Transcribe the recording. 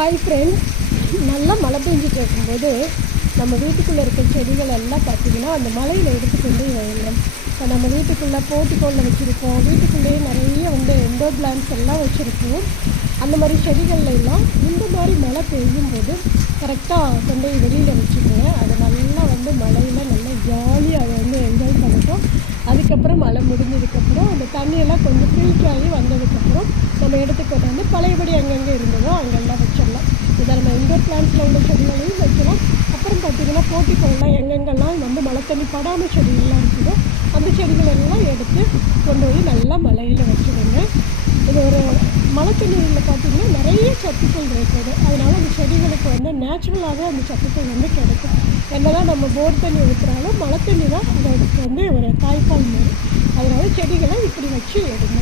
Hi friends, நல்லா மழை பெஞ்சிட்டு இருக்கும்போது நம்ம வீட்டுக்குள்ளே இருக்க செடிகள் எல்லாம் பார்த்திங்கன்னா அந்த மழையில் எடுத்துக்கொண்டு வைங்க. இப்போ நம்ம வீட்டுக்குள்ளே போர்ட்டிக்கோலில் வச்சுருக்கோம், வீட்டுக்குள்ளேயே நிறைய இன்டோர் பிளான்ட்ஸ் எல்லாம் வச்சுருக்கோம். அந்த மாதிரி செடிகள்ல எல்லாம் இந்த மாதிரி மழை பெய்யும் போது கரெக்டாக கொண்டு போய் வெளியில் வச்சுக்கோங்க. அது நல்லா மழையில் நல்லா ஜாலியாக அதை என்ஜாய் பண்ணட்டும். அதுக்கப்புறம் மழை முடிஞ்சதுக்கப்புறம் அந்த தண்ணியெல்லாம் கொஞ்சம் ஃபில்ட்ரு ஆகி வந்ததுக்கப்புறம் நம்ம எடுத்துக்கிட்டு பழையபடி எங்கெங்கே இருந்ததோ அங்கெல்லாம் வச்சிடலாம். இதை நம்ம இன்டோர் பிளான்ஸில் உள்ள செடிகளையும் வைக்கலாம். அப்புறம் பார்த்திங்கன்னா போர்ட்டிக்கோல்லாம் எங்கெங்கெல்லாம் மழை தண்ணி படாமல் செடிகள்லாம் இருக்குதோ அந்த செடிகளெல்லாம் எடுத்து கொண்டு போய் நல்லா மழையில் வச்சுடுங்க. இது ஒரு மழை தண்ணியில் பார்த்திங்கன்னா நிறைய சத்துக்கள் இருக்குது. அதனால் அந்த செடிகளுக்கு நேச்சுரலாகவே அந்த சத்துக்கள் கிடைக்கும். என்னதான் நம்ம போர் தண்ணி ஊற்றுறாலும் மழை தண்ணி தான் அதற்கு ஒரு தாய்ப்பால் மாதிரி. அதனால் செடிகளை இப்படி வச்சு எடுங்க.